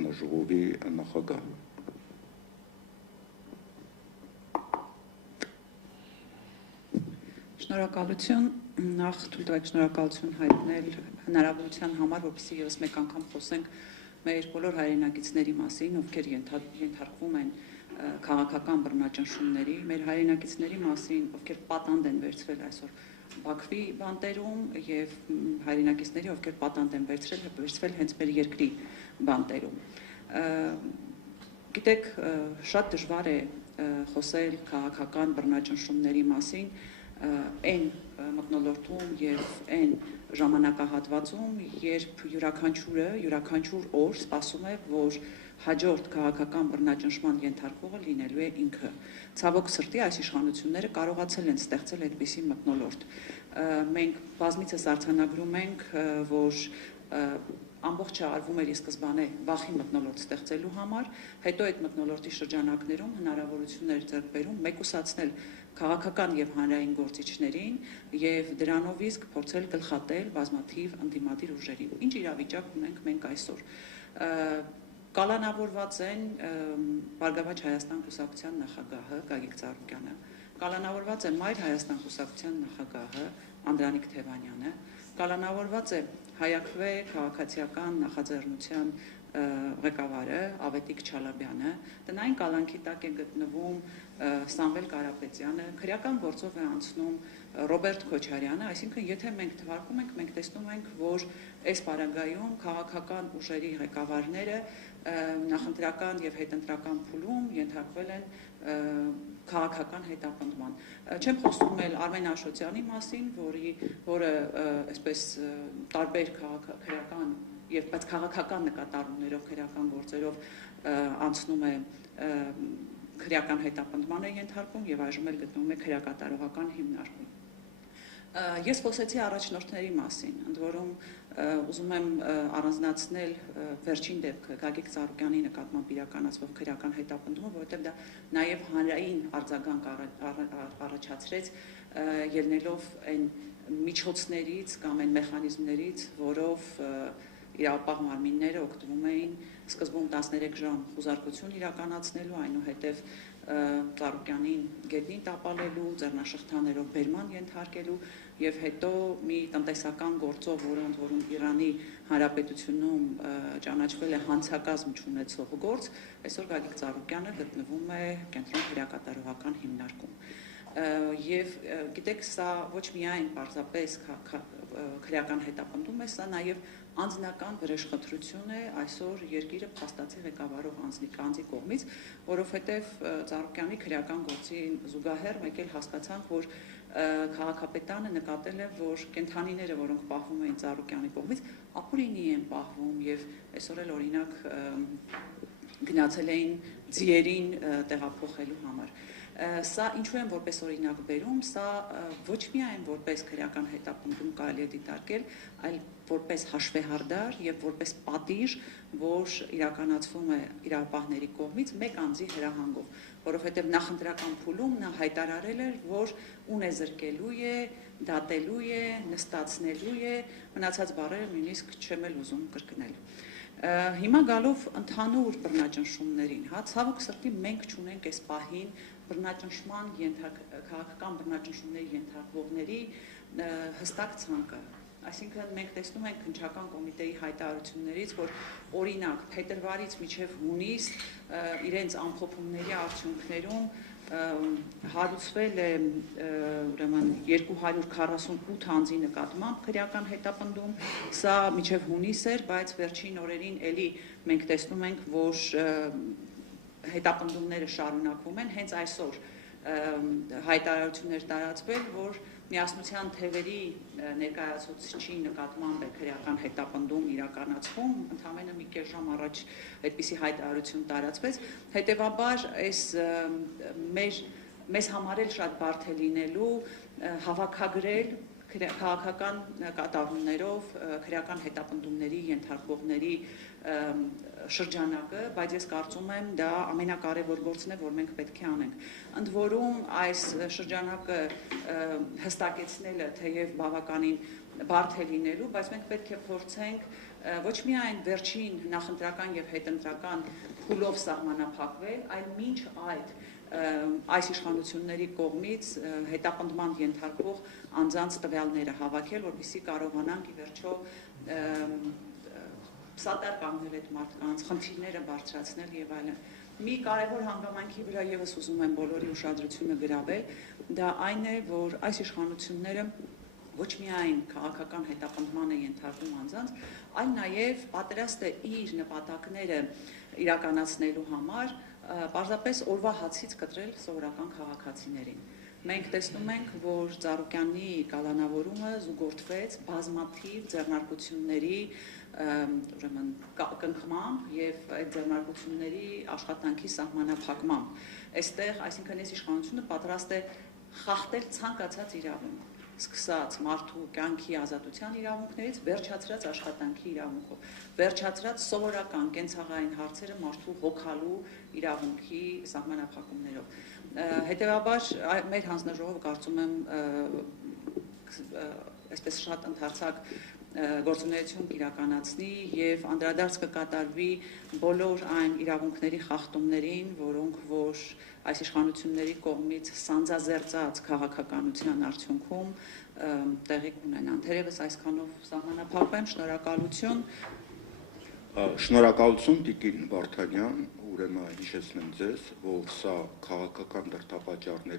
հանձնաժողովի նախագահ։ Շնորհակալություն, նախ թույլ տվեք շնորհակալություն հայտնել հնարավորության համար, որպեսզի ևս մեկ անգամ խոսենք մեր բոլոր հայրենակիցների մասին, ովքեր ենթարկվում են քաղաքական բռնաճնշումների, մեր հայրենակիցների մասին, ովքեր պատանդ են վերցվել այսօր Բաքվի բանտերում եւ հայրենակիցների, ովքեր պատանդ են վերցվել հենց մեր երկրի բանտերում։ Գիտեք, շատ դժվար է խոսել քաղաքական բռնաճնշումների մասին այն մթնոլորտում եւ այն ժամանակահատվածում, երբ յուրաքանչյուր օր սպասում է, որ հաջորդ քաղաքական բռնաճնշման ենթարկվողը լինելու է ինքը։ Ցավոք սրտի այս իշխանությունները կարողացել են ստեղծել այդպիսի մթնոլորտ։ Մենք բազմիցս արձանագրում ենք, որ ամբողջը արվում էր ի սկզբանե վախի մթնոլորտ ստեղծելու համար, հետո այդ մթնոլորտի շրջանակներում հնարավորություններ ձեռք բերում մեկուսացնել քաղաքական եւ հանրային գործիչներին եւ դրանով իսկ փորձել գլխատել բազմաթիվ ընդդիմադիր ուժերին։ Ինչ իրավիճակ ունենք մենք այսօր։ Կալանավորված են Բարգավաճ Հայաստան կուսակցության նախագահը Գագիկ Ծառուկյանը, կալանավորված է Մայր Հայաստան կուսակցության նախագահը Անդրանիկ Թևանյանը, կալանավորված է Հայաքվե քաղաքացիական նախաձեռնության ղեկավարը Ավետիք Չալաբյանը, տնային կալանքի տակ է գտնվում Սամվել Կարապետյանը, քրեական գործով է անցնում Ռոբերտ Քոչարյանը, այսինքն եթե մենք թվարկում ենք, մենք տեսնում ենք, որ այս պարագայում քաղաքական ուժերի ղեկավարները նախընտրական եւ հետընտրական փուլում ենթարկվել են քաղաքական հետապնդման։ Չեմ խոսում էլ Արմեն Աշոտյանի մասին, որը այսպես տարբեր քաղաքական բայց քաղաքական նկատառումներով, քրեական գործերով անցնում է քրեական հետապնդման է ենթարկվում եւ այժմ էլ գտնվում է քրեակատարողական հիմնարկում։ Ես խոսեցի առաջնորդների մասին, ընդ որում ուզում եմ առանձնացնել վերջին դեպքը Գագիկ Ծառուկյանի նկատմամբ իրականացվող քրեական հետապնդումը, որովհետև դա նաև հանրային արձագանք առաջացրեց, ելնելով այն միջոցներից կամ այն մեխանիզմներից, որով իրավապահ մարմինները օգտվում էին սկզբում 13 ժամ խուզարկություն իրականացնելու, այնուհետև Ծառուկյանին գետնին տապալելու, ձեռնաշղթաներով բերման ենթարկելու եւ հետո մի տնտեսական գործով, որը ընդ որում Իրանի Հանրապետությունում ճանաչվել է հանցակազմ չունեցող գործ, այսօր Գագիկ Ծառուկյանը գտնվում է կենտրոն քրեակատարողական հիմնարկում։ Եվ գիտեք, սա ոչ միայն պարզապես քրեական հետապնդում է, սա նաև անձնական վրեժխնդրություն է այսօր երկիրը փաստացի ղեկավարող անձի կողմից, որովհետև Ծառուկյանի քրեական գործի զուգահեռ մեկ էլ հասկացանք, որ քաղաքապետարանը նկատել է, որ կենդանիները, որոնք պահվում էին Ծառուկյանի կողմից, ապօրինի են պահվում եւ այսօր էլ օրինակ գնացել էին ձիերին տեղափոխելու համար։ Սա ինչու են որպես օրինակ բերում, սա ոչ միայն որպես քրեական հետապնդում կարելի է դիտարկել, այլ որպես հաշվեհարդար եւ որպես պատիժ, որ իրականացվում է իրավապահների կողմից մեկ անձի հրահանգով, որովհետեւ նախընտրական փուլում նա հայտարարել էր, որ ունե զրկելու է, դատելու է, նստացնելու է, մնացած բառերը նույնիսկ չեմ էլ ուզում կրկնել։ Հիմա գալով ընդհանուր բռնաճնշումներին, ցավոք սրտի մենք չունենք այս պահին բռնաճնշման քաղաքական բռնաճնշումների ենթարկվողների հստակ ցանկը։ Այսինքն մենք տեսնում ենք քննչական կոմիտեի հայտարարություններից, որ օրինակ փետրվարից մինչև հունիս իրենց ամփոփումների արդյունքներում հարուցվել է ուրեմն 248 անձի նկատմամբ քրեական հետապնդում, սա մինչև հունիս էր, բայց վերջին օրերին էլի մենք տեսնում ենք, որ հետապնդումները շարունակվում են, հենց այսօր հայտարարություններ տարածվել, որ Միասնության թևերի ներկայացուցչի նկատմամբ է քրեական հետապնդում իրականացվում, ընդամենը մի կես ժամ առաջ այդպիսի հայտարարություն տարածվեց, հետևաբար այս մեզ համար էլ շատ բարդ է լինելու հավաքագրել քաղաքական կատարումներով քրեական հետապնդումների ենթարկվողների շրջանակը, բայց ես կարծում եմ դա ամենակարևոր գործն է, որ մենք պետք է անենք։ Ընդ որում այս շրջանակը հստակեցնելը թեև բավականին բարդ է լինելու, բայց մենք պետք է փորձենք ոչ միայն վերջին նախընտրական եւ հետընտրական փուլով սահմանափակվել, այլ մինչ այդ այս իշխանությունների կողմից հետապնդման ենթարկվող անձանց տվյալները հավաքել, որպեսզի կարողանանք ի վերջո սատար կանգնել այդ մարդկանց, խնդիրները բարձրացնել եւ այլն։ Մի կարևոր հանգամանքի վրա եւս ուզում եմ բոլորի ուշադրությունը գրավել, դա այն է, որ այս իշխանությունները ոչ միայն քաղաքական հետապնդման է ենթարկում անձանց, այլ նաև պատրաստ է իր նպատակները իրականացնելու համար պարզապես օրվա հացից կտրել սովորական քաղաքացիներին։ Մենք տեսնում ենք, որ Ծառուկյանի կալանավորումը զուգորդվեց բազմաթիվ ձեռնարկությունների կնքմամբ եւ այդ ձեռնարկությունների աշխատանքի սահմանափակմամբ։ Այստեղ, այսինքն այս իշխանությունը պատրաստ է խախտել ցանկացած իրավունք, սկսած մարդու կյանքի ազատության իրավունքներից, վերջացրած աշխատանքի իրավունքով, վերջացրած սովորական կենցաղային հարցերը մարդու հոգալու իրավունքի սահմանափակումներով։ Հետևաբար մեր հանձնաժողովը կարծում եմ այսպես շատ ընդարձակ գործունեություն կիրականացնի եւ անդրադարձ կկատարվի բոլոր այն իրավունքների խախտումներին, որոնք որ այս իշխանությունների կողմից սանձազերծած քաղաքականության արդյունքում տեղի կունենան։ Թերևս այսքանով սահմանափակվեմ, շնորհակալություն։ Շնորհակալություն Տիկին Վարդանյան, ուրեմն հիշեցնեմ ձեզ, որ սա քաղաքական դրդապատճառներով